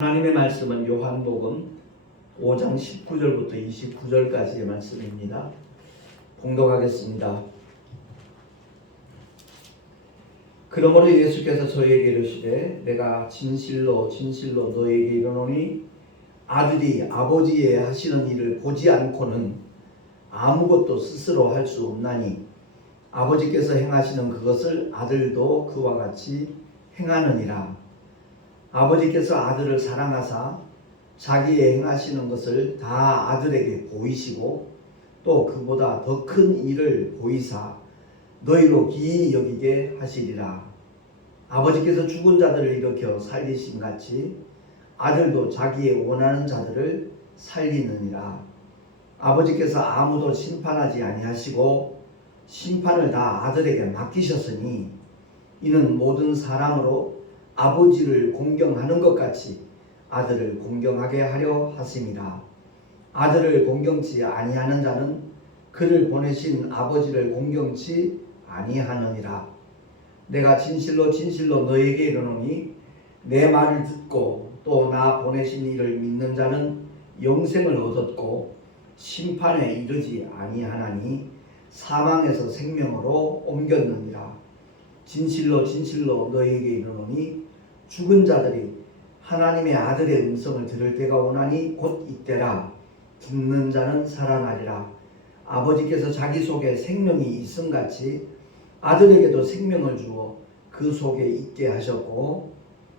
하나님의 말씀은 요한복음 5장 19절부터 29절까지의 말씀입니다. 봉독하겠습니다. 그러므로 예수께서 저에게 이르시되 내가 진실로 진실로 너에게 이르노니 아들이 아버지의 하시는 일을 보지 않고는 아무것도 스스로 할 수 없나니 아버지께서 행하시는 그것을 아들도 그와 같이 행하느니라. 아버지께서 아들을 사랑하사 자기의 행하시는 것을 다 아들에게 보이시고 또 그보다 더 큰 일을 보이사 너희로 기이 여기게 하시리라. 아버지께서 죽은 자들을 일으켜 살리심 같이 아들도 자기의 원하는 자들을 살리느니라. 아버지께서 아무도 심판하지 아니하시고 심판을 다 아들에게 맡기셨으니 이는 모든 사람으로 아버지를 공경하는 것 같이 아들을 공경하게 하려 하심이라. 아들을 공경치 아니하는 자는 그를 보내신 아버지를 공경치 아니하느니라. 내가 진실로 진실로 너에게 이르노니 내 말을 듣고 또 나 보내신 이를 믿는 자는 영생을 얻었고 심판에 이르지 아니하나니 사망에서 생명으로 옮겼느니라. 진실로 진실로 너에게 이르노니 죽은 자들이 하나님의 아들의 음성을 들을 때가 오나니 곧 이때라. 듣는 자는 살아나리라. 아버지께서 자기 속에 생명이 있음같이 아들에게도 생명을 주어 그 속에 있게 하셨고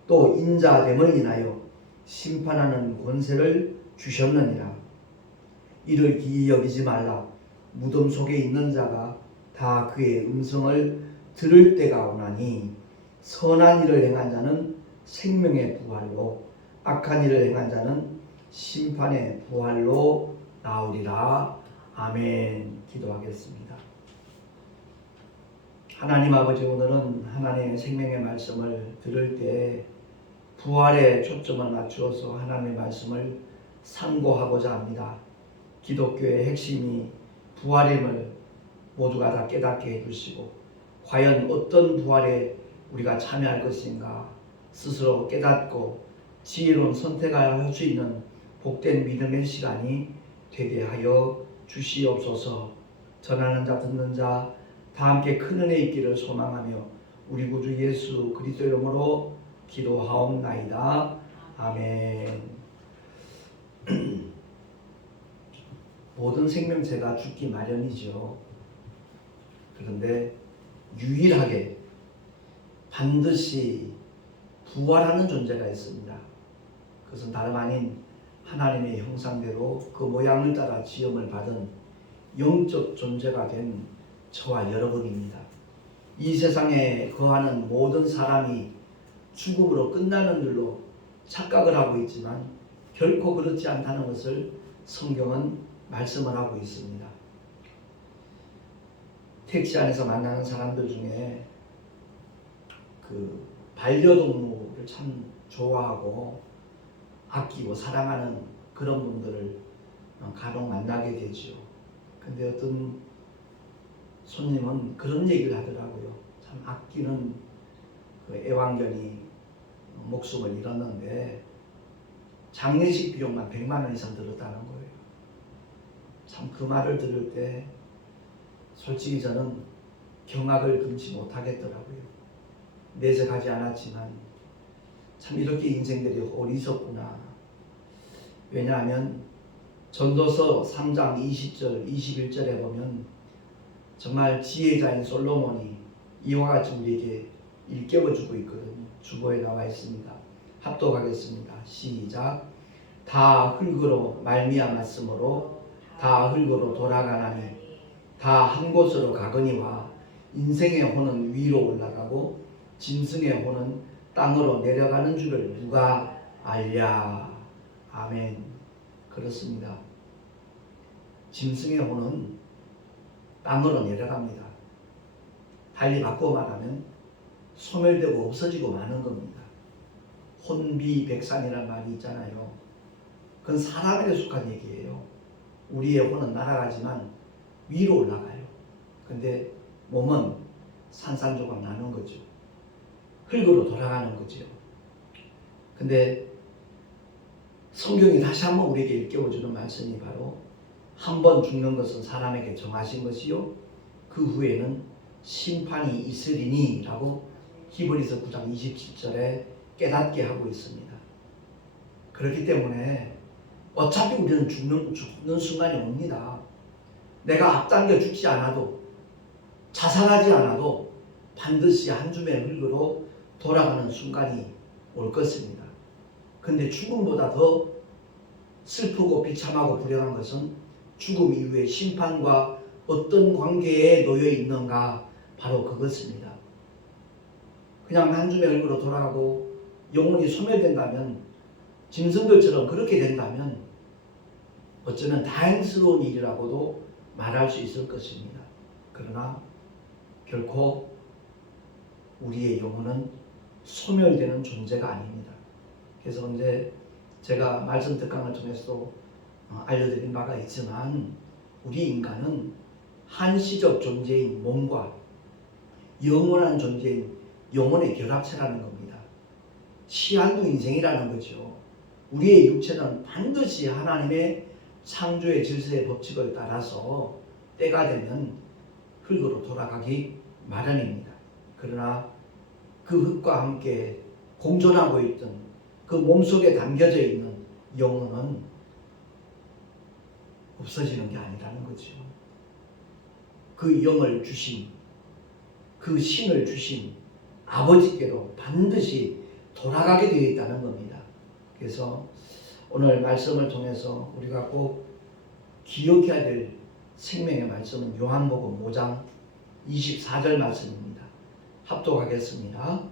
또 인자됨을 인하여 심판하는 권세를 주셨느니라. 이를 기이 여기지 말라. 무덤 속에 있는 자가 다 그의 음성을 들을 때가 오나니 선한 일을 행한 자는 생명의 부활로 악한 일을 행한 자는 심판의 부활로 나오리라. 아멘. 기도하겠습니다. 하나님 아버지, 오늘은 하나님의 생명의 말씀을 들을 때 부활에 초점을 맞추어서 하나님의 말씀을 상고하고자 합니다. 기독교의 핵심이 부활임을 모두가 다 깨닫게 해주시고 과연 어떤 부활에 우리가 참여할 것인가 스스로 깨닫고 지혜로운 선택을 할 수 있는 복된 믿음의 시간이 되게 하여 주시옵소서. 전하는 자 듣는 자 다 함께 큰 은혜 있기를 소망하며 우리 구주 예수 그리스도 이름으로 기도하옵나이다. 아멘. 모든 생명체가 죽기 마련이죠. 그런데 유일하게 반드시 부활하는 존재가 있습니다. 그것은 다름 아닌 하나님의 형상대로 그 모양을 따라 지음을 받은 영적 존재가 된 저와 여러분입니다. 이 세상에 거하는 모든 사람이 죽음으로 끝나는 줄로 착각을 하고 있지만 결코 그렇지 않다는 것을 성경은 말씀을 하고 있습니다. 택시 안에서 만나는 사람들 중에 그 반려동물을 참 좋아하고 아끼고 사랑하는 그런 분들을 간혹 만나게 되죠. 근데 어떤 손님은 그런 얘기를 하더라고요. 참 아끼는 그 애완견이 목숨을 잃었는데 장례식 비용만 100만 원 이상 들었다는 거예요. 참 그 말을 들을 때 솔직히 저는 경악을 금치 못하겠더라고요. 내색하지 않았지만 참 이렇게 인생들이 어리석구나. 왜냐하면 전도서 3장 20절 21절에 보면 정말 지혜자인 솔로몬이 이와 같이 우리에게 일깨워주고 있거든요. 주보에 나와 있습니다. 합독하겠습니다. 시작. 다 흙으로 말미암았으므로 다 흙으로 돌아가나니 다 한 곳으로 가거니와 인생의 호는 위로 올라가고 짐승의 호는 땅으로 내려가는 줄을 누가 알랴. 아멘. 그렇습니다. 짐승의 호는 땅으로 내려갑니다. 달리 바꿔 말하면 소멸되고 없어지고 마는 겁니다. 혼비백산이라는 말이 있잖아요. 그건 사람에게 속한 얘기예요. 우리의 혼은 날아가지만 위로 올라가요. 근데 몸은 산산조각 나는 거죠. 흙으로 돌아가는 거죠. 근데 성경이 다시 한번 우리에게 일깨워주는 말씀이 바로 한 번 죽는 것은 사람에게 정하신 것이요 그 후에는 심판이 있으리니 라고 히브리서 9장 27절에 깨닫게 하고 있습니다. 그렇기 때문에 어차피 우리는 죽는 순간이 옵니다. 내가 앞당겨 죽지 않아도 자살하지 않아도 반드시 한 줌의 흙으로 돌아가는 순간이 올 것입니다. 근데 죽음보다 더 슬프고 비참하고 불행한 것은 죽음 이후의 심판과 어떤 관계에 놓여 있는가 바로 그것입니다. 그냥 한 줌의 흙으로 돌아가고 영혼이 소멸된다면 짐승들처럼 그렇게 된다면 어쩌면 다행스러운 일이라고도 말할 수 있을 것입니다. 그러나 결코 우리의 영혼은 소멸되는 존재가 아닙니다. 그래서 언제 제가 말씀 특강을 통해서도 알려드린 바가 있지만 우리 인간은 한시적 존재인 몸과 영원한 존재인 영혼의 결합체라는 겁니다. 시한부 인생이라는 거죠. 우리의 육체는 반드시 하나님의 창조의 질서의 법칙을 따라서 때가 되면 흙으로 돌아가기 마련입니다. 그러나 그 흙과 함께 공존하고 있던 그 몸속에 담겨져 있는 영혼은 없어지는 게 아니라는 거죠. 그 영을 주신, 그 신을 주신 아버지께로 반드시 돌아가게 되어 있다는 겁니다. 그래서 오늘 말씀을 통해서 우리가 꼭 기억해야 될 생명의 말씀은 요한복음 5장 24절 말씀입니다. 합독하겠습니다.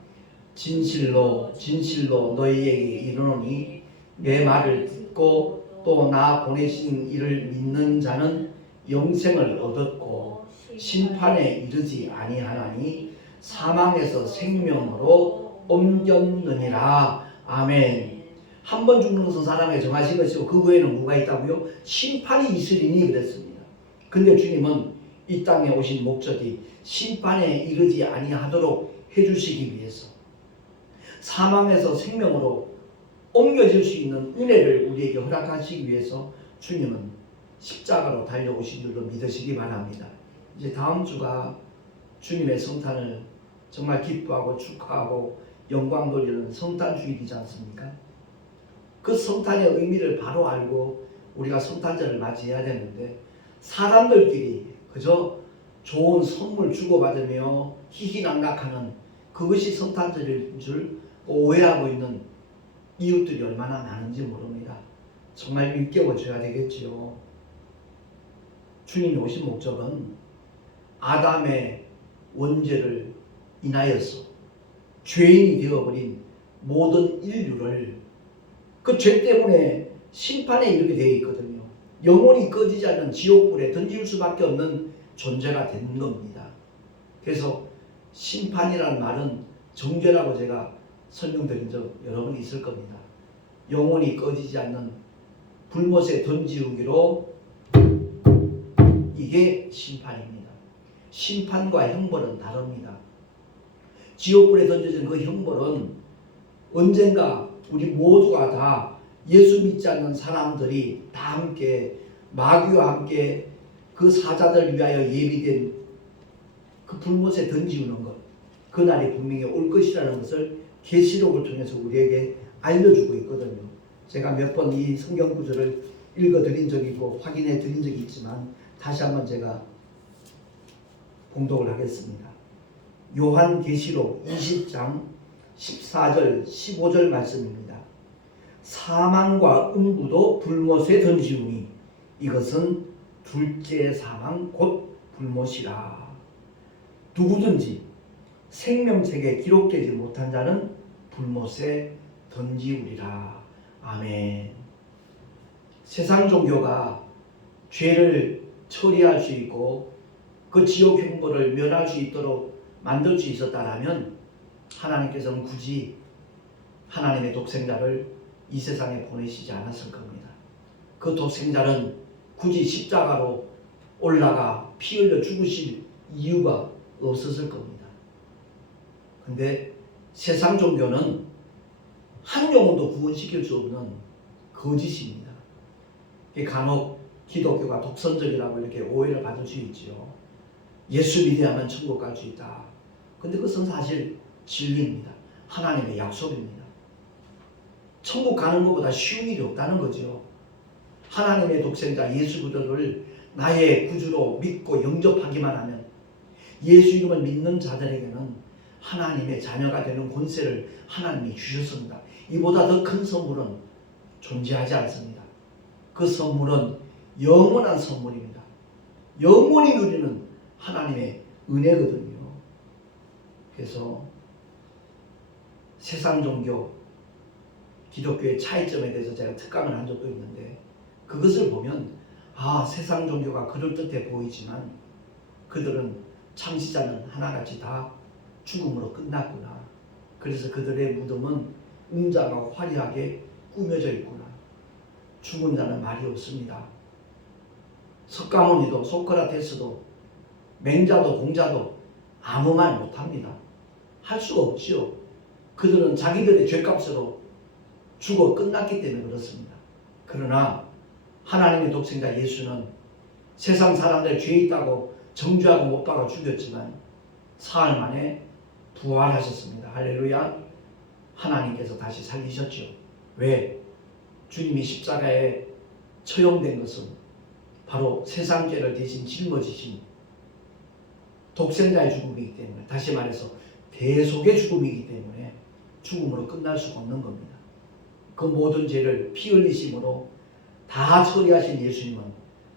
진실로 진실로 너희에게 이르노니 내 말을 듣고 또 나 보내신 이를 믿는 자는 영생을 얻었고 심판에 이르지 아니하나니 사망에서 생명으로 옮겼느니라. 아멘. 한 번 죽는 것은 사람에게 정하신 것이고 그 후에는 뭐가 있다고요? 심판이 있으리니 그랬습니다. 근데 주님은 이 땅에 오신 목적이 심판에 이르지 아니하도록 해주시기 위해서 사망에서 생명으로 옮겨질 수 있는 은혜를 우리에게 허락하시기 위해서 주님은 십자가로 달려오신 줄로 믿으시기 바랍니다. 이제 다음 주가 주님의 성탄을 정말 기뻐하고 축하하고 영광 돌리는 성탄 주일이지 않습니까? 그 성탄의 의미를 바로 알고 우리가 성탄절을 맞이해야 되는데 사람들끼리 그저 좋은 선물 주고받으며 희희낙낙하는 그것이 성탄절인 줄 오해하고 있는 이웃들이 얼마나 많은지 모릅니다. 정말 일깨워줘야 되겠지요. 주님이 오신 목적은 아담의 원죄를 인하여서 죄인이 되어버린 모든 인류를 그 죄 때문에 심판에 이르게 되어 있거든요. 영원히 꺼지지 않는 지옥불에 던질 수밖에 없는 존재가 된 겁니다. 그래서 심판이라는 말은 정죄라고 제가 설명드린 적 여러 번 있을 겁니다. 영원히 꺼지지 않는 불못에 던지우기로 이게 심판입니다. 심판과 형벌은 다릅니다. 지옥불에 던져진 그 형벌은 언젠가 우리 모두가 다 예수 믿지 않는 사람들이 다 함께 마귀와 함께 그 사자들 위하여 예비된 그 불못에 던지우는 것, 그날이 분명히 올 것이라는 것을 계시록을 통해서 우리에게 알려주고 있거든요. 제가 몇 번 이 성경 구절을 읽어드린 적이 있고 확인해 드린 적이 있지만 다시 한번 제가 봉독을 하겠습니다. 요한계시록 20장 14절 15절 말씀입니다. 사망과 음부도 불못에 던지우니 이것은 둘째 사망 곧 불못이라. 누구든지 생명책에 기록되지 못한 자는 불못에 던지우리라. 아멘. 세상 종교가 죄를 처리할 수 있고 그 지옥 형벌을 면할 수 있도록 만들 수 있었다라면 하나님께서는 굳이 하나님의 독생자를 이 세상에 보내시지 않았을 겁니다. 그 독생자는 굳이 십자가로 올라가 피 흘려 죽으실 이유가 없었을 겁니다. 근데 세상 종교는 한 영혼도 구원시킬 수 없는 거짓입니다. 간혹 기독교가 독선적이라고 이렇게 오해를 받을 수 있지요. 예수 믿어야만 천국 갈 수 있다. 근데 그것은 사실 진리입니다. 하나님의 약속입니다. 천국 가는 것보다 쉬운 일이 없다는 거죠. 하나님의 독생자 예수 그리스도를 나의 구주로 믿고 영접하기만 하면, 예수 이름을 믿는 자들에게는 하나님의 자녀가 되는 권세를 하나님이 주셨습니다. 이보다 더 큰 선물은 존재하지 않습니다. 그 선물은 영원한 선물입니다. 영원히 누리는 하나님의 은혜거든요. 그래서 세상 종교, 기독교의 차이점에 대해서 제가 특강을 한 적도 있는데, 그것을 보면 세상 종교가 그럴듯해 보이지만 그들은 창시자는 하나같이 다 죽음으로 끝났구나. 그래서 그들의 무덤은 웅장하고 화려하게 꾸며져 있구나. 죽은 자는 말이 없습니다. 석가모니도 소크라테스도 맹자도 공자도 아무 말 못합니다. 할 수가 없지요. 그들은 자기들의 죄값으로 죽어 끝났기 때문에 그렇습니다. 그러나 하나님의 독생자 예수는 세상 사람들 죄 있다고 정죄하고 못 박아 죽였지만 사흘 만에 부활하셨습니다. 할렐루야. 하나님께서 다시 살리셨죠. 왜? 주님이 십자가에 처형된 것은 바로 세상 죄를 대신 짊어지신 독생자의 죽음이기 때문에, 다시 말해서 대속의 죽음이기 때문에 죽음으로 끝날 수가 없는 겁니다. 그 모든 죄를 피 흘리심으로 다 처리하신 예수님은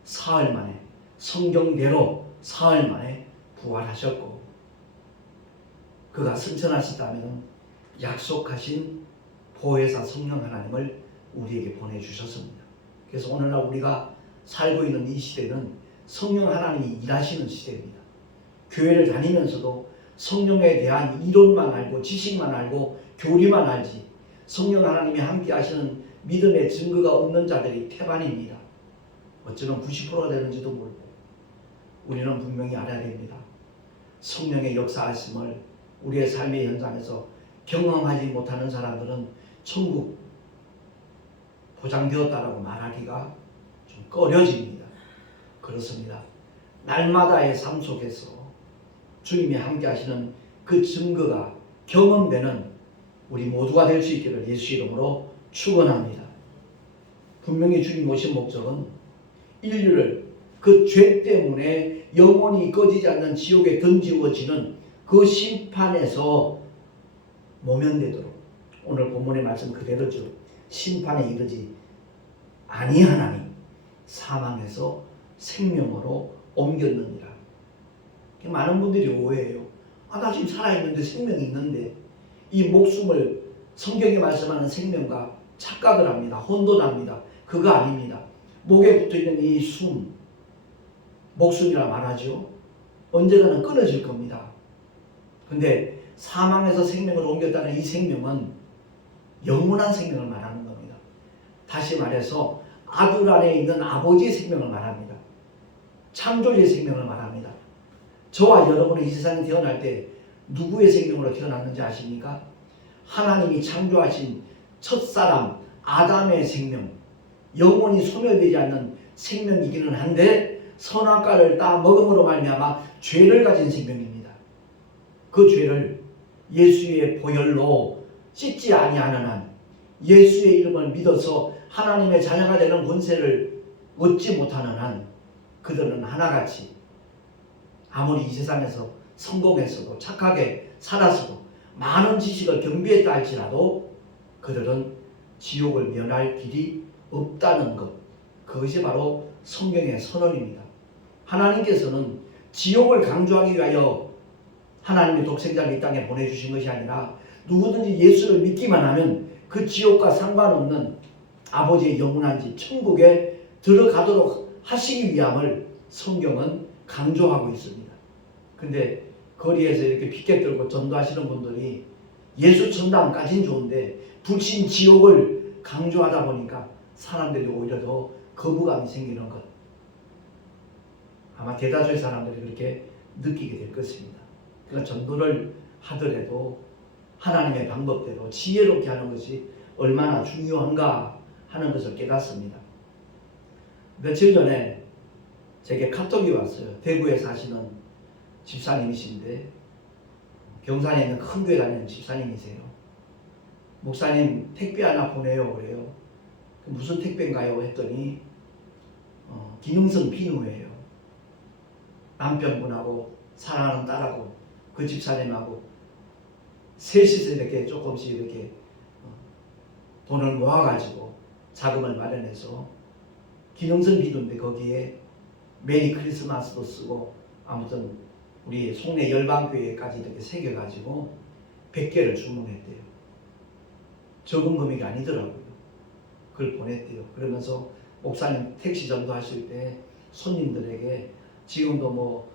사흘 만에, 성경대로 사흘 만에 부활하셨고, 그가 승천하시다면 약속하신 보혜사 성령 하나님을 우리에게 보내주셨습니다. 그래서 오늘날 우리가 살고 있는 이 시대는 성령 하나님이 일하시는 시대입니다. 교회를 다니면서도 성령에 대한 이론만 알고 지식만 알고 교리만 알지 성령 하나님이 함께 하시는 믿음의 증거가 없는 자들이 태반입니다. 어쩌면 90%가 되는지도 모르고. 우리는 분명히 알아야 됩니다. 성령의 역사하심을 우리의 삶의 현장에서 경험하지 못하는 사람들은 천국 보장되었다라고 말하기가 좀 꺼려집니다. 그렇습니다. 날마다의 삶 속에서 주님이 함께 하시는 그 증거가 경험되는 우리 모두가 될 수 있기를 예수 이름으로 축원합니다. 분명히 주님 오신 목적은 인류를 그 죄 때문에 영원히 꺼지지 않는 지옥에 던지워지는 그 심판에서 모면되도록, 오늘 본문의 말씀 그대로죠. 심판에 이르지 아니하나니 사망에서 생명으로 옮겼느니라. 많은 분들이 오해해요. 나 지금 살아있는데 생명이 있는데, 이 목숨을 성경이 말씀하는 생명과 착각을 합니다. 혼돈합니다. 그거 아닙니다. 목에 붙어있는 이 숨, 목숨이라 말하죠. 언젠가는 끊어질 겁니다. 근데 사망에서 생명으로 옮겼다는 이 생명은 영원한 생명을 말하는 겁니다. 다시 말해서 아들 안에 있는 아버지의 생명을 말합니다. 창조주의 생명을 말합니다. 저와 여러분이 이 세상에 태어날 때 누구의 생명으로 태어났는지 아십니까? 하나님이 창조하신 첫사람 아담의 생명, 영원히 소멸되지 않는 생명이기는 한데 선악과를 따 먹음으로 말미암아 죄를 가진 생명입니다. 그 죄를 예수의 보혈로 씻지 아니하는 한, 예수의 이름을 믿어서 하나님의 자녀가 되는 권세를 얻지 못하는 한, 그들은 하나같이 아무리 이 세상에서 성공했어도 착하게 살았어도 많은 지식을 경비했다 할지라도 그들은 지옥을 면할 길이 없다는 것, 그것이 바로 성경의 선언입니다. 하나님께서는 지옥을 강조하기 위하여 하나님의 독생자를 이 땅에 보내주신 것이 아니라 누구든지 예수를 믿기만 하면 그 지옥과 상관없는 아버지의 영원한 집 천국에 들어가도록 하시기 위함을 성경은 강조하고 있습니다. 근데 거리에서 이렇게 피켓 들고 전도하시는 분들이 예수 천당까지는 좋은데 불신 지옥을 강조하다 보니까 사람들이 오히려 더 거부감이 생기는 것, 아마 대다수의 사람들이 그렇게 느끼게 될 것입니다. 그러니까 전도를 하더라도 하나님의 방법대로 지혜롭게 하는 것이 얼마나 중요한가 하는 것을 깨닫습니다. 며칠 전에 제게 카톡이 왔어요. 대구에 사시는 집사님이신데 경산에 있는 큰 교회 다니는 집사님이세요. 목사님 택배 하나 보내요 그래요. 무슨 택배인가요? 했더니 기능성 비누예요. 남편분하고 사랑하는 딸하고 그 집사님하고 셋이서 이렇게 조금씩 이렇게 돈을 모아가지고 자금을 마련해서 기능성 비누인데 거기에 메리 크리스마스도 쓰고 아무튼 우리 송내 열방교회까지 이렇게 새겨가지고 100개를 주문했대요. 적은 금액이 아니더라고요. 그걸 보냈대요. 그러면서 목사님 택시 전도하실 때 손님들에게 지금도 뭐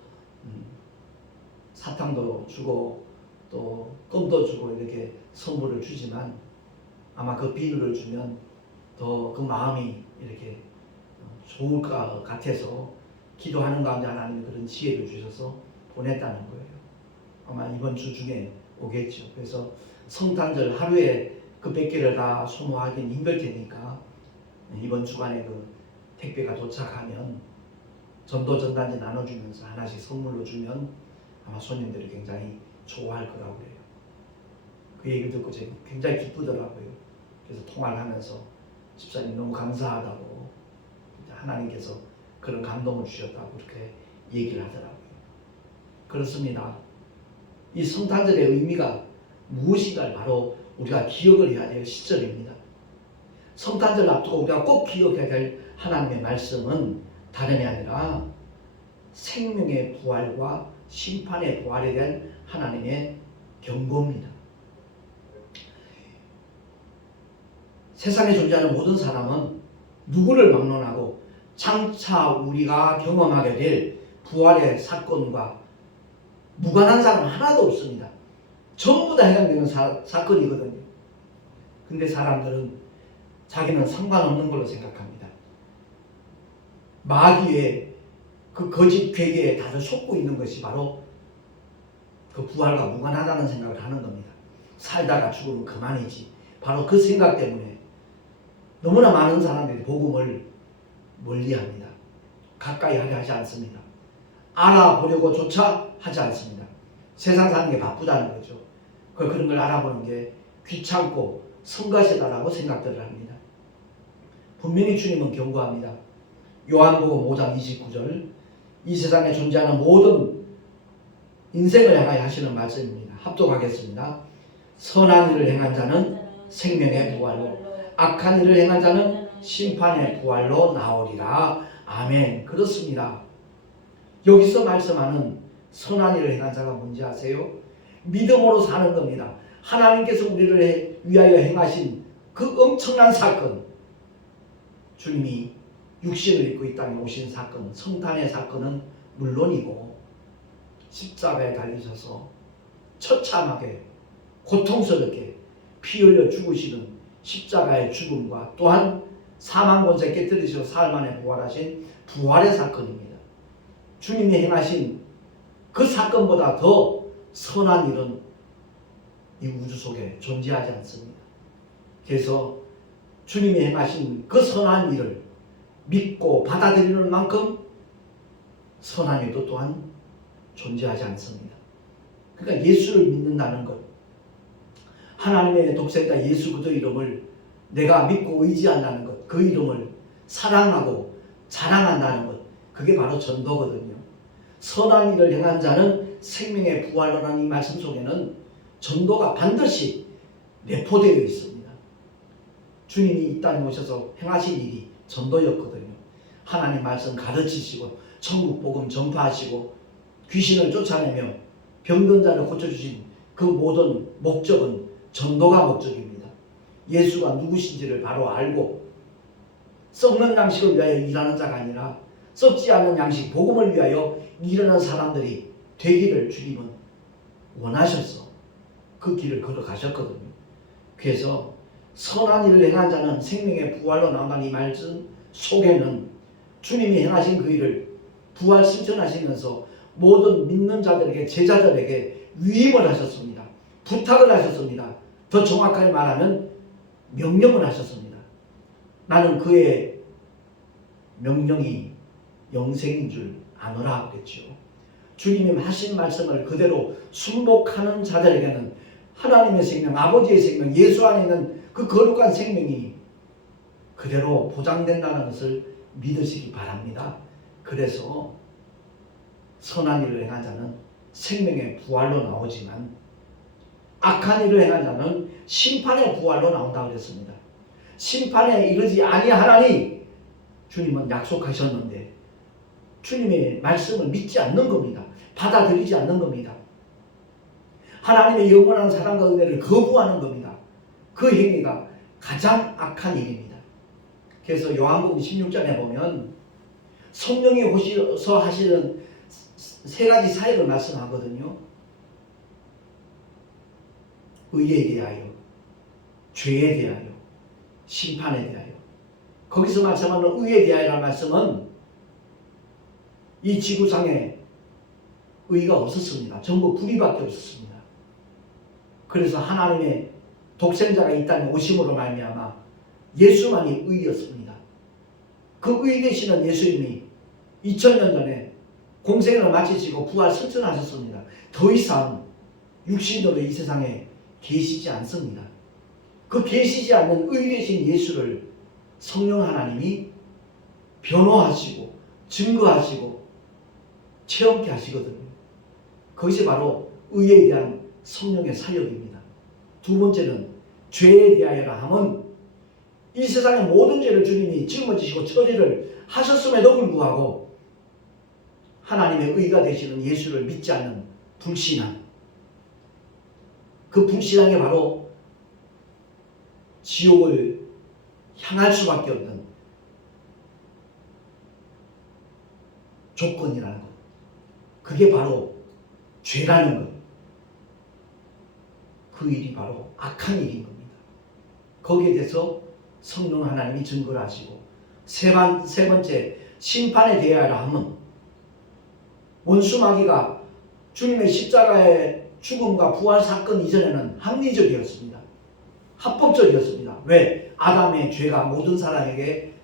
사탕도 주고 또 껌도 주고 이렇게 선물을 주지만 아마 그 비누를 주면 더 그 마음이 이렇게 좋을 것 같아서 기도하는 가운데 하나님이 그런 지혜를 주셔서 보냈다는 거예요. 아마 이번 주 중에 오겠죠. 그래서 성탄절 하루에 그 100개를 다 소모하기는 힘들 테니까 이번 주간에 그 택배가 도착하면 전도 전단지 나눠주면서 하나씩 선물로 주면 아마 손님들이 굉장히 좋아할 거라고 그래요. 그 얘기를 듣고 제가 굉장히 기쁘더라고요. 그래서 통화를 하면서 집사님 너무 감사하다고 하나님께서 그런 감동을 주셨다고 그렇게 얘기를 하더라고요. 그렇습니다. 이 성탄절의 의미가 무엇인가를 바로 우리가 기억을 해야 될 시절입니다. 성탄절 앞두고 우리가 꼭 기억해야 될 하나님의 말씀은 다름이 아니라 생명의 부활과 심판의 부활에 대한 하나님의 경고입니다. 세상에 존재하는 모든 사람은 누구를 막론하고 장차 우리가 경험하게 될 부활의 사건과 무관한 사람은 하나도 없습니다. 전부 다 해당되는 사건이거든요. 근데 사람들은 자기는 상관없는 걸로 생각합니다. 마귀의 그 거짓 괴계에 다들 속고 있는 것이 바로 그 부활과 무관하다는 생각을 하는 겁니다. 살다가 죽으면 그만이지. 바로 그 생각 때문에 너무나 많은 사람들이 복음을 멀리합니다. 가까이 하려 하지 않습니다. 알아보려고조차 하지 않습니다. 세상 사는 게 바쁘다는 거죠. 그런 걸 알아보는 게 귀찮고 성가시다라고 생각들을 합니다. 분명히 주님은 경고합니다. 요한복음 5장 29절 이 세상에 존재하는 모든 인생을 향하여 하시는 말씀입니다. 합독하겠습니다. 선한 일을 행한 자는 생명의 부활로 악한 일을 행한 자는 심판의 부활로 나오리라. 아멘. 그렇습니다. 여기서 말씀하는 선한 일을 행한 자가 뭔지 아세요? 믿음으로 사는 겁니다. 하나님께서 우리를 위하여 행하신 그 엄청난 사건, 주님이 육신을 입고 이 땅에 오신 사건, 성탄의 사건은 물론이고 십자가에 달리셔서 처참하게 고통스럽게 피 흘려 죽으시는 십자가의 죽음과 또한 사망 권세 깨뜨리셔서 사흘 만에 부활하신 부활의 사건입니다. 주님이 행하신 그 사건보다 더 선한 일은 이 우주 속에 존재하지 않습니다. 그래서 주님이 행하신 그 선한 일을 믿고 받아들이는 만큼 선한 일도 또한 존재하지 않습니다. 그러니까 예수를 믿는다는 것, 하나님의 독생자 예수 그리스도 이름을 내가 믿고 의지한다는 것, 그 이름을 사랑하고 자랑한다는 것, 그게 바로 전도거든요. 선한 일을 행한 자는 생명의 부활로라는 이 말씀 속에는 전도가 반드시 내포되어 있습니다. 주님이 이 땅에 오셔서 행하신 일이 전도였거든요. 하나님 말씀 가르치시고 천국 복음 전파하시고 귀신을 쫓아내며 병든 자를 고쳐주신 그 모든 목적은 전도가 목적입니다. 예수가 누구신지를 바로 알고 썩는 양식을 위하여 일하는 자가 아니라 썩지 않은 양식 복음을 위하여 일하는 사람들이 되기를 주님은 원하셔서 그 길을 걸어가셨거든요. 그래서 선한 일을 행한 자는 생명의 부활로 나온다는 이 말씀 속에는 주님이 행하신 그 일을 부활 실천하시면서 모든 믿는 자들에게 제자들에게 위임을 하셨습니다. 부탁을 하셨습니다. 더 정확하게 말하면 명령을 하셨습니다. 나는 그의 명령이 영생인 줄 아노라 그랬죠. 주님이 하신 말씀을 그대로 순복하는 자들에게는 하나님의 생명, 아버지의 생명, 예수 안에 있는 그 거룩한 생명이 그대로 보장된다는 것을 믿으시기 바랍니다. 그래서 선한 일을 행한 자는 생명의 부활로 나오지만 악한 일을 행한 자는 심판의 부활로 나온다고 그랬습니다. 심판에 이르지 아니하나니 주님은 약속하셨는데 주님의 말씀을 믿지 않는 겁니다. 받아들이지 않는 겁니다. 하나님의 영원한 사랑과 은혜를 거부하는 겁니다. 그 행위가 가장 악한 일입니다. 그래서 요한복음 16장에 보면 성령이 오셔서 하시는 세 가지 사역을 말씀하거든요. 의에 대하여, 죄에 대하여, 심판에 대하여. 거기서 말씀하는 의에 대하여라는 말씀은 이 지구상에 의가 없었습니다. 전부 불의밖에 없었습니다. 그래서 하나님의 독생자가 이 땅에 오심으로 말미암아 예수만이 의였습니다. 그 의 되시는 예수님이 2000년 전에 공생을 마치시고 부활 승천하셨습니다. 더 이상 육신으로 이 세상에 계시지 않습니다. 그 계시지 않는 의 되신 예수를 성령 하나님이 변호하시고 증거하시고 체험케 하시거든요. 그것이 바로 의에 대한 성령의 사역입니다. 두 번째는 죄에 대하여라 함은 이 세상의 모든 죄를 주님이 짊어지시고 처리를 하셨음에도 불구하고 하나님의 의가 되시는 예수를 믿지 않는 불신앙, 그 불신앙이 바로 지옥을 향할 수밖에 없는 조건이라는 것. 그게 바로 죄라는 것. 그 일이 바로 악한 일인 겁니다. 거기에 대해서 성령 하나님이 증거를 하시고 세 번째 심판에 대하여라 함은 원수 마귀가 주님의 십자가의 죽음과 부활 사건 이전에는 합리적이었습니다. 합법적이었습니다. 왜? 아담의 죄가 모든 사람에게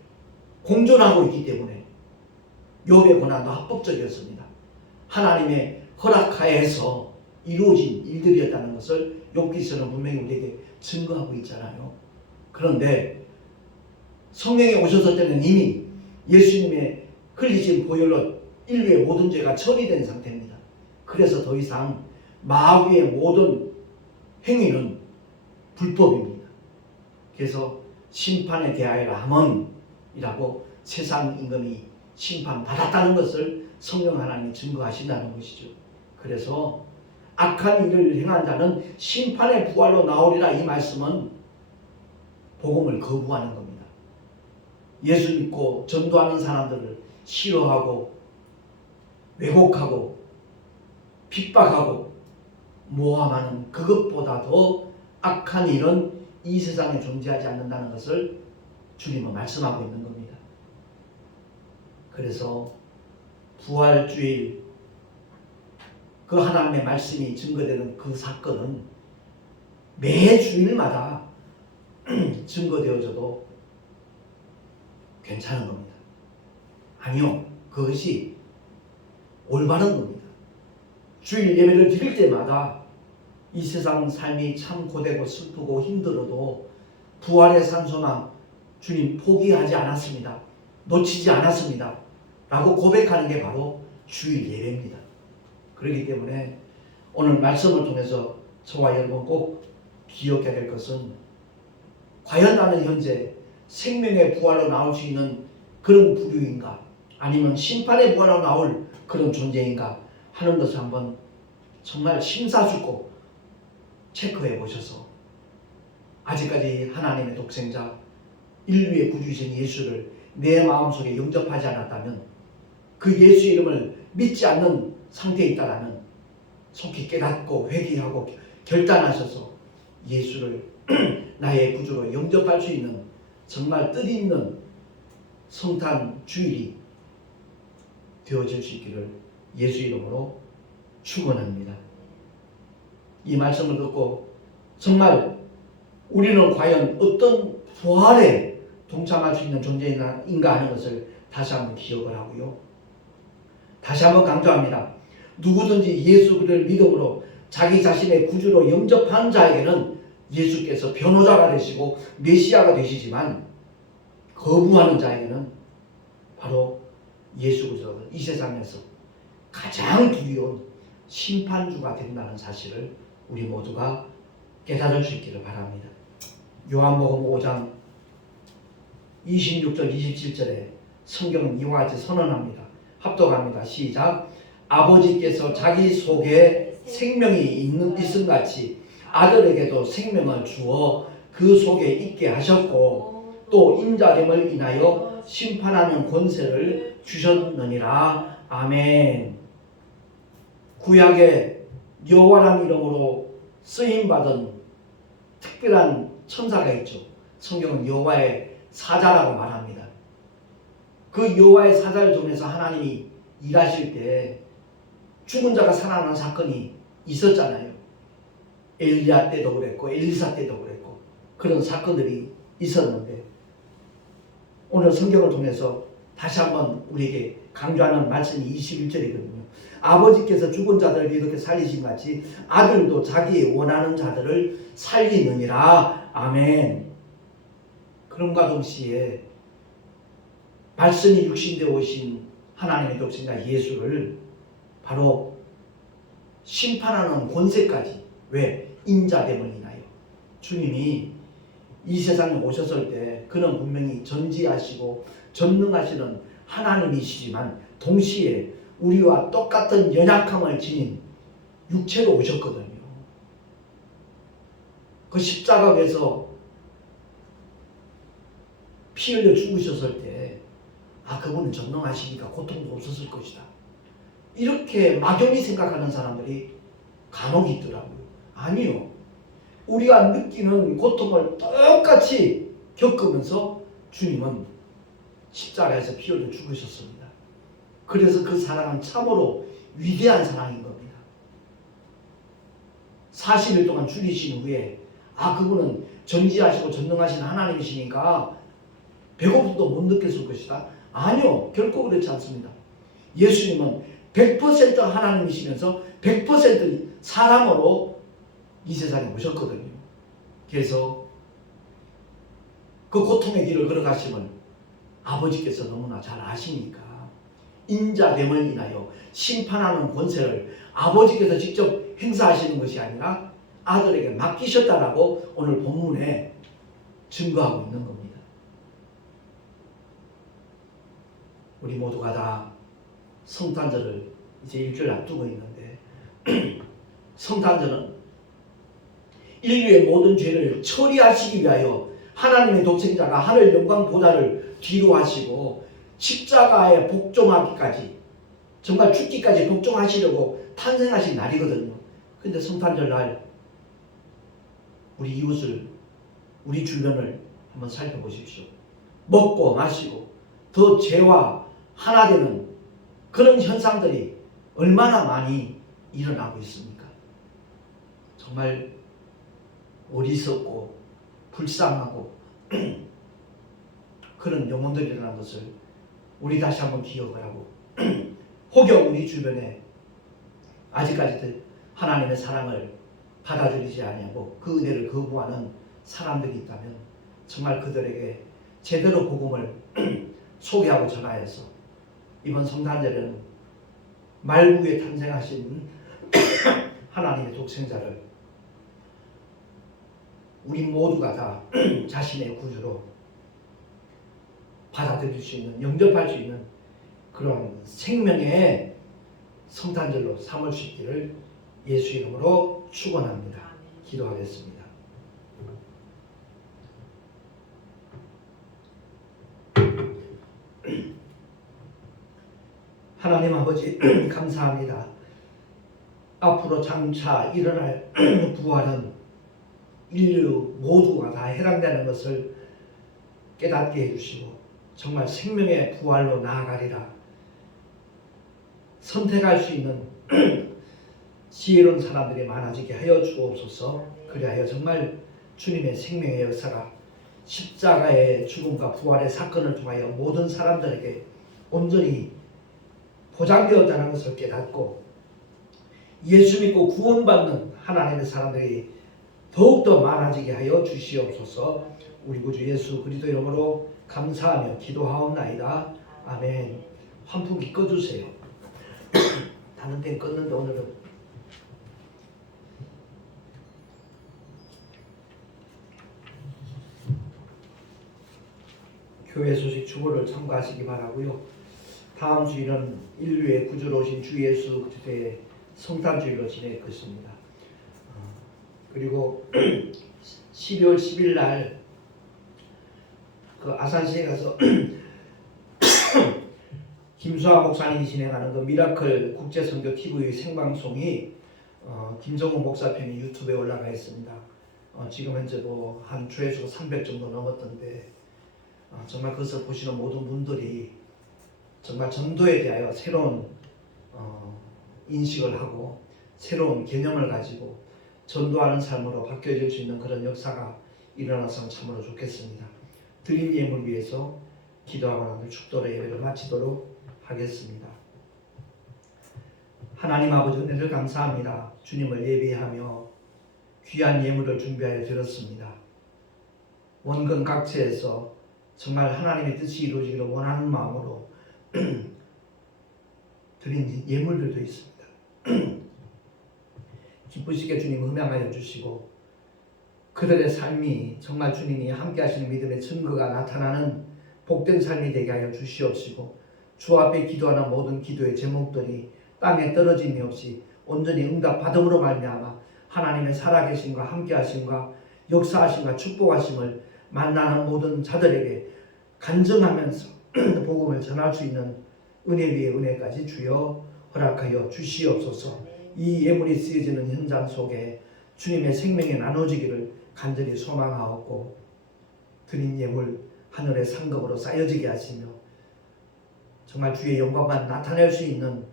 공존하고 있기 때문에 욥의 고난도 합법적이었습니다. 하나님의 허락하에서 이루어진 일들이었다는 것을 욥기서는 분명히 우리에게 증거하고 있잖아요. 그런데 성령이 오셨을 때는 이미 예수님의 흘리신 보혈로 인류의 모든 죄가 처리된 상태입니다. 그래서 더 이상 마귀의 모든 행위는 불법입니다. 그래서 심판에 대하여라 함은이라고 세상 임금이 심판받았다는 것을 성령 하나님이 증거하신다는 것이죠. 그래서 악한 일을 행한 자는 심판의 부활로 나오리라 이 말씀은 복음을 거부하는 겁니다. 예수 믿고 전도하는 사람들을 싫어하고 왜곡하고 핍박하고 모함하는 그것보다 더 악한 일은 이 세상에 존재하지 않는다는 것을 주님은 말씀하고 있는 겁니다. 그래서 부활주일 그 하나님의 말씀이 증거되는 그 사건은 매 주일마다 증거되어져도 괜찮은 겁니다. 아니요, 그것이 올바른 겁니다. 주일 예배를 드릴 때마다 이 세상 삶이 참 고되고 슬프고 힘들어도 부활의 산소망 주님 포기하지 않았습니다. 놓치지 않았습니다. 라고 고백하는 게 바로 주일 예배입니다. 그렇기 때문에 오늘 말씀을 통해서 저와 여러분 꼭 기억해야 될 것은 과연 나는 현재 생명의 부활로 나올 수 있는 그런 부류인가 아니면 심판의 부활로 나올 그런 존재인가 하는 것을 한번 정말 심사숙고 체크해 보셔서 아직까지 하나님의 독생자 인류의 구주이신 예수를 내 마음속에 영접하지 않았다면 그 예수 이름을 믿지 않는 상태에 있다라면 속히 깨닫고 회개하고 결단하셔서 예수를 나의 구주로 영접할 수 있는 정말 뜻있는 성탄 주일이 되어질 수 있기를 예수 이름으로 축원합니다. 이 말씀을 듣고 정말 우리는 과연 어떤 부활의 동참할 수 있는 존재인가 하는 것을 다시 한번 기억을 하고요. 다시 한번 강조합니다. 누구든지 예수 그리스도를 믿음으로 자기 자신의 구주로 영접한 자에게는 예수께서 변호자가 되시고 메시아가 되시지만, 거부하는 자에게는 바로 예수 그리스도가 이 세상에서 가장 두려운 심판주가 된다는 사실을 우리 모두가 깨달을 수 있기를 바랍니다. 요한복음 5장 26절 27절에 성경은 이와 같이 선언합니다. 합독합니다. 시작. 아버지께서 자기 속에 생명이 있음 같이 아들에게도 생명을 주어 그 속에 있게 하셨고, 또 인자됨을 인하여 심판하는 권세를 주셨느니라. 아멘. 구약의 여호와라는 이름으로 쓰임받은 특별한 천사가 있죠. 성경은 여호와의 사자라고 말합니다. 그 여호와의 사자를 통해서 하나님이 일하실 때 죽은 자가 살아나는 사건이 있었잖아요. 엘리야 때도 그랬고 엘리사 때도 그랬고 그런 사건들이 있었는데, 오늘 성경을 통해서 다시 한번 우리에게 강조하는 말씀이 21절이거든요. 아버지께서 죽은 자들을 이렇게 살리신 같이 아들도 자기 원하는 자들을 살리느니라. 아멘. 그럼과 동시에 말씀이 육신되어 오신 하나님의 독생자 예수를 바로 심판하는 권세까지, 왜? 인자됨을 인하여. 주님이 이 세상에 오셨을 때 그는 분명히 전지하시고 전능하시는 하나님이시지만 동시에 우리와 똑같은 연약함을 지닌 육체로 오셨거든요. 그 십자가에서 피 흘려 죽으셨을 때, 그분은 전능하시니까 고통도 없었을 것이다, 이렇게 막연히 생각하는 사람들이 간혹 있더라고요. 아니요. 우리가 느끼는 고통을 똑같이 겪으면서 주님은 십자가에서 피 흘려 죽으셨습니다. 그래서 그 사랑은 참으로 위대한 사랑인 겁니다. 40일 동안 죽이신 후에 그분은 전지하시고 전능하신 하나님이시니까 배고픔도 못 느꼈을 것이다. 아니요. 결코 그렇지 않습니다. 예수님은 100% 하나님이시면서 100% 사람으로 이 세상에 오셨거든요. 그래서 그 고통의 길을 걸어가심을 아버지께서 너무나 잘 아시니까 인자됨을 인하여 심판하는 권세를 아버지께서 직접 행사하시는 것이 아니라 아들에게 맡기셨다라고 오늘 본문에 증거하고 있는 겁니다. 우리 모두가 다 성탄절을 이제 일주일 앞두고 있는데 성탄절은 인류의 모든 죄를 처리하시기 위하여 하나님의 독생자가 하늘 영광 보좌를 뒤로 하시고 십자가에 복종하기까지, 정말 죽기까지 복종하시려고 탄생하신 날이거든요. 근데 성탄절 날 우리 이웃을, 우리 주변을 한번 살펴보십시오. 먹고 마시고 더 죄와 하나 되는 그런 현상들이 얼마나 많이 일어나고 있습니까? 정말 어리석고 불쌍하고 그런 영혼들이라는 것을 우리 다시 한번 기억을 하고, 혹여 우리 주변에 아직까지도 하나님의 사랑을 받아들이지 아니하고 그 은혜를 거부하는 사람들이 있다면 정말 그들에게 제대로 복음을 소개하고 전하여서 이번 성탄절에는 말구에 탄생하신 하나님의 독생자를 우리 모두가 다 자신의 구주로 받아들일 수 있는, 영접할 수 있는 그런 생명의 성탄절로 삼을 수 있기를 예수 이름으로 축원합니다. 기도하겠습니다. 하나님 아버지 감사합니다. 앞으로 장차 일어날 부활은 인류 모두가 다 해당되는 것을 깨닫게 해주시고 정말 생명의 부활로 나아가리라 선택할 수 있는 지혜로운 사람들이 많아지게 하여 주옵소서. 그리하여 정말 주님의 생명의 역사가 십자가의 죽음과 부활의 사건을 통하여 모든 사람들에게 온전히 보장되었다는 것을 깨닫고 예수 믿고 구원받는 하나님의 사람들이 더욱더 많아지게 하여 주시옵소서. 우리 구주 예수 그리스도 이름으로 감사하며 기도하옵나이다. 아멘. 환풍기 꺼주세요. 다른 데는 껐는데 오늘은 교회 소식 주보를 참고하시기 바라고요. 다음 주일은 인류의 구주로 오신 주 예수 그리스도의 성탄주일로 지낼 것입니다. 그리고 12월 10일 날 그 아산시에 가서 김수아 목사님이 진행하는 그 미라클 국제선교 TV 생방송이 김정훈 목사 편이 유튜브에 올라가 있습니다. 지금 현재 뭐 한 조회수가 300 정도 넘었던데 정말 그것을 보시는 모든 분들이 정말 전도에 대하여 새로운 인식을 하고 새로운 개념을 가지고 전도하는 삶으로 바뀌어질 수 있는 그런 역사가 일어나서 참으로 좋겠습니다. 드린 예물 위해서 기도하고 나서 축도의 예배를 마치도록 하겠습니다. 하나님 아버지 은혜를 감사합니다. 주님을 예배하며 귀한 예물을 준비하여 드렸습니다. 원근 각처에서 정말 하나님의 뜻이 이루어지기를 원하는 마음으로 드린 예물들도 있습니다. 기쁘시게 주님 음양하여 주시고 그들의 삶이 정말 주님이 함께 하시는 믿음의 증거가 나타나는 복된 삶이 되게 하여 주시옵시고 주 앞에 기도하는 모든 기도의 제목들이 땅에 떨어짐이 없이 온전히 응답받음으로 말미암아 하나님의 살아계심과 함께 하심과 역사하심과 축복하심을 만나는 모든 자들에게 간증하면서 복음을 전할 수 있는 은혜 위에 은혜까지 주여 허락하여 주시옵소서. 이 예물이 쓰여지는 현장 속에 주님의 생명이 나눠지기를 간절히 소망하옵고 드린 예물 하늘의 상급으로 쌓여지게 하시며 정말 주의 영광만 나타낼 수 있는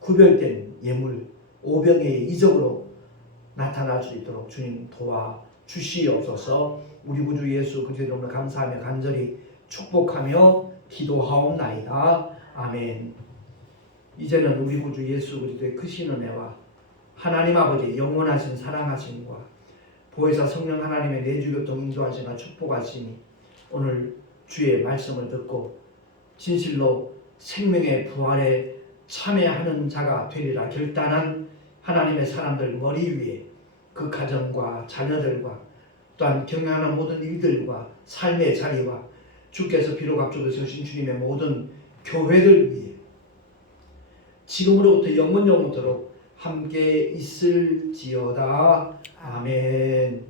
구별된 예물 오병의 이적으로 나타날 수 있도록 주님 도와 주시옵소서. 우리 구주 예수 그리스도 이름으로 감사하며 간절히 축복하며 기도하옵나이다. 아멘. 이제는 우리 구주 예수 그리스도의 크신 은혜와 하나님 아버지의 영원하신 사랑하심과 보혜사 성령 하나님의 내주교통 인도하심과 축복하심이 오늘 주의 말씀을 듣고 진실로 생명의 부활에 참여하는 자가 되리라 결단한 하나님의 사람들 머리 위에 그 가정과 자녀들과 또한 경영하는 모든 일들과 삶의 자리와 주께서 비록 앞쪽에 서신 주님의 모든 교회들 위에 지금으로부터 영원토록 함께 있을지어다. 아멘.